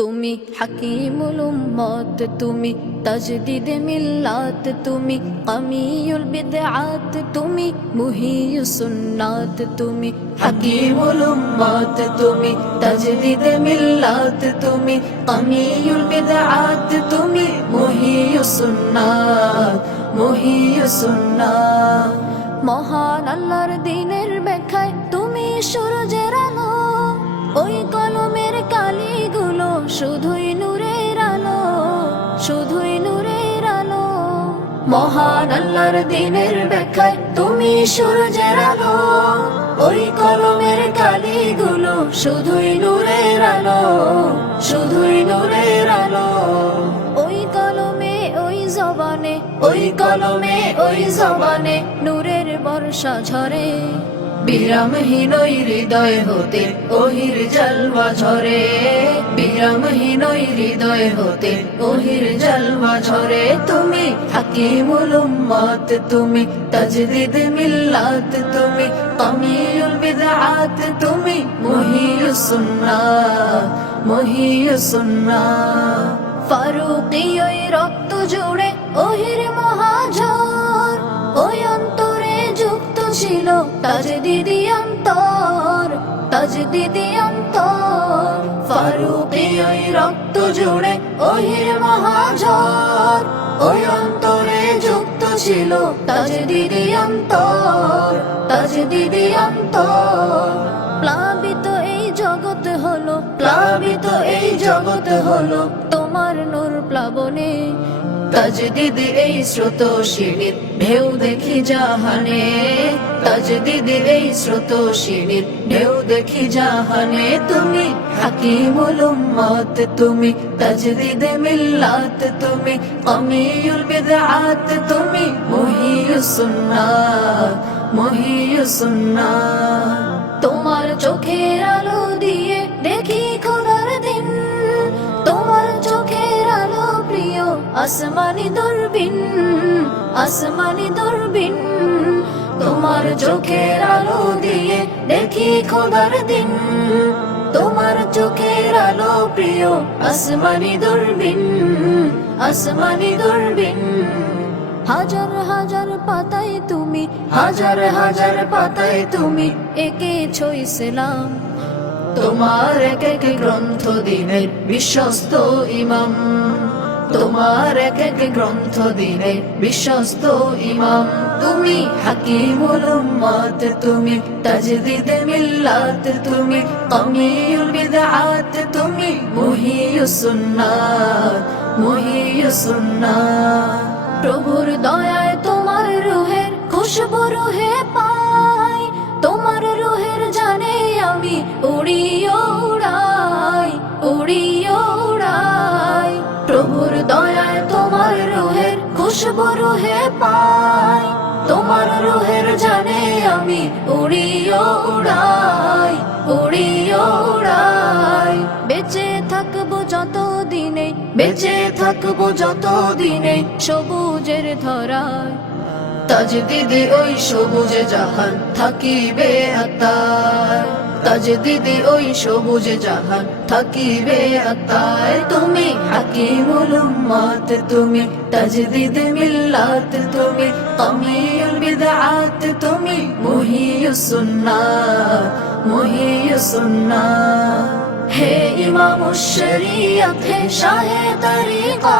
তুমি হাকিমুল উম্মত, তুমি তাজদিদ মিল্লাত, তুমি কামিউল বিদআত, তুমি মুহিয়ুস সুন্নাত, তুমি হাকিমুল উম্মত, তুমি তাজদিদ মিল্লাত, তুমি কামিউল বিদআত, তুমি মুহিয়ুস সুন্নাত মুহিয়ুস সুন্নাত। মহান আল্লাহর দিনের ব্যাখ্যায় তুমি সূরজের আলো, ওই কলমের কালিগুলো শুধুই নূরের আলো, শুধুই নূরের আলো। মহান আল্লাহর দিনের ব্যাখ্যায় তুমি সূর্যের আলো, ওই কলমের কালিগুলো শুধুই নূরের আলো, শুধুই নূরের আলো। ওই কলমে, ওই জবানে, ওই কলমে, ওই জবানে নূরের বর্ষা ঝরে। বিরামহীন হৃদয় হতে ওহির জলওয়া ঝরে। বিরামহীন হৃদয় হতে ওহির জলওয়া ঝরে। তুমি হাকিমুল উম্মত, তুমি তাজদিদ মিল্লাত, তুমি কামিউল বিদআত, তুমি মুহিয়ুস সুন্নাত, মুহিয়ুস ওই রক্ত জুড়ে ওহির ছিল তাজ দিদি অন্তর তাজ দিদি অন্তর। ফারুকি ওই রক্ত জুড়ে ওহির মহাঝড়, ওই অন্তরে যুক্ত ছিল তাজ দিদি অন্তর তাজ দিদি অন্তর। প্লাবিত এই জগৎ হলো, প্লাবিত এই জগৎ হলো তোমার নূর প্লাবনে। তাজদিদ এই স্রোত সিঁড়ির ঢেউ দেখি জাহানে। তাজদিদ এই স্রোত সিঁড়ির ঢেউ দেখি জাহানে। তুমি হাকিমুল উম্মত, তুমি তাজদিদ মিল্লাত, তুমি কামিউল বিদআত, তুমি মুহিয়ুস সুন্নাত মুহিয়ুস সুন্নাত। তোমার চোখের আলো আসমানি দূরবীন আসমানি দূরবীন, তোমার চোখের আলো দিয়ে দেখি খোদার দিন। তোমার চোখের আলো প্রিয় আসমানি দূরবীন আসমানি দূরবীন। হাজার হাজার পাতায় তুমি, হাজার হাজার পাতায় তুমি এঁকেছ ইসলাম তোমার এক এক গ্রন্থ দিনের বিশ্বস্ত ইমাম। তোমার এক এক গ্রন্থ দিনে বিশ্বস্ত ইমাম। তুমি হাকিমুল উম্মত, তুমি তাজদিদ মিল্লাত, তুমি কামিউল বিদআত, তুমি মুহিয়ুস সুন্নাত মুহিয়ুস সুন্নাত। প্রভুর দয়ায় দয়ায় তোমার রোহের খুশবু রোহে পাই। তোমার রোহের জানে আমি উড়িও উড়াই উড়িও উড়াই। বেঁচে থাকব যত দিনে বেঁচে থাকব যত দিনে সবুজের ধরায়। তাজদিদি ওই সবুজে জাহান থাকিবে আত্মায় তাজদিদি ওই সবুজে জাহান থাকিবে আত্মায় তুমি হাকিমুল উম্মত, তুমি তাজদিদ মিল্লাত, তুমি কামিউল বিদআত, তুমি মুহিয়ুস সুন্নাত মুহিয়ুস সুন্নাত। হে ইমাম শরিয়ত, হে শাহে তরিকা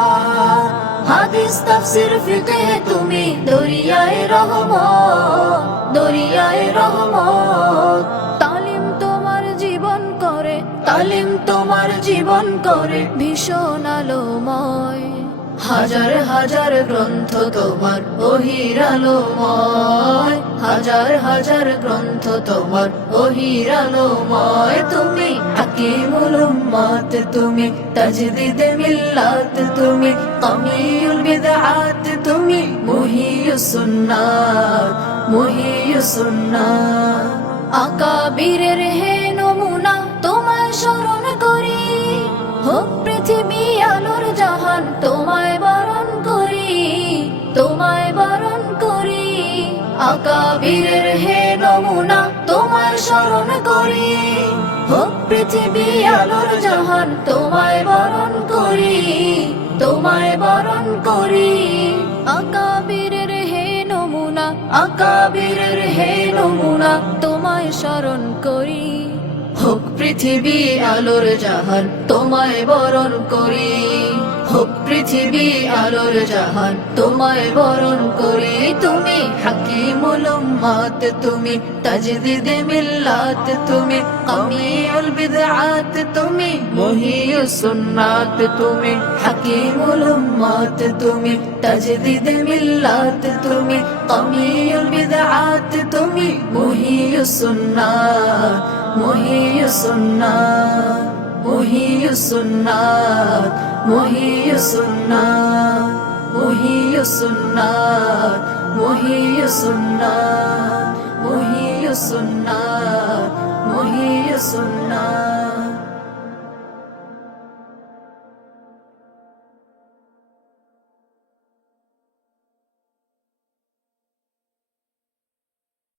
হাদিস তাফসির ফিকহ তুমি দরিয়ায়ে রহমত দরিয়ায়ে রহমত। তালিম তোমার জীবন করে, তালিম তোমার জীবন করে, ভীষণ আলোময়। হাজার হাজার গ্রন্থ তোমার ওহির আলোময় হাজার হাজার গ্রন্থ তোমার ওহির আলোময় তুমি হাকিমুল উম্মত, তুমি তাজদিদ মিল্লাত, তুমি কামিউল বিদআত, তুমি মুহিয়ুস সুন্নাত মুহিয়ুস সুন্নাত। আকাবিরের হে আকাবিরের হে নমুনা, তোমায় স্মরণ করি। হোক পৃথিবী আলোর জাহান, তোমায় বরণ করি, তোমায় বরণ করি। আকাবিরের হে নমুনা, আকাবিরের হে নমুনা, তোমায় স্মরণ করি। হোক পৃথিবী আলোর জাহান, তোমায় বরণ করি। হোক পৃথিবী আলোর জাহান। তোমায় বরণ করি তুমি হাকিমুল উম্মাত তুমি, তাজদিদ মিল্লাত তুমি, কামিউল বিদআত তুমি মুহিয়ুস সুন্নাত তুমি হাকিমুল উম্মাত তুমি, তাজদিদ মিল্লাত তুমি, কামিউল বিদআত তুমি মুহিয়ুস সুন্নাত মুহিয়ুস সুন্নাত মুহিয়ুস সুন্নাত। মহিয়সুন্না মহিয়সুন্না মহিয়সুন্না মহিয়সুন্না মহিয়সুন্না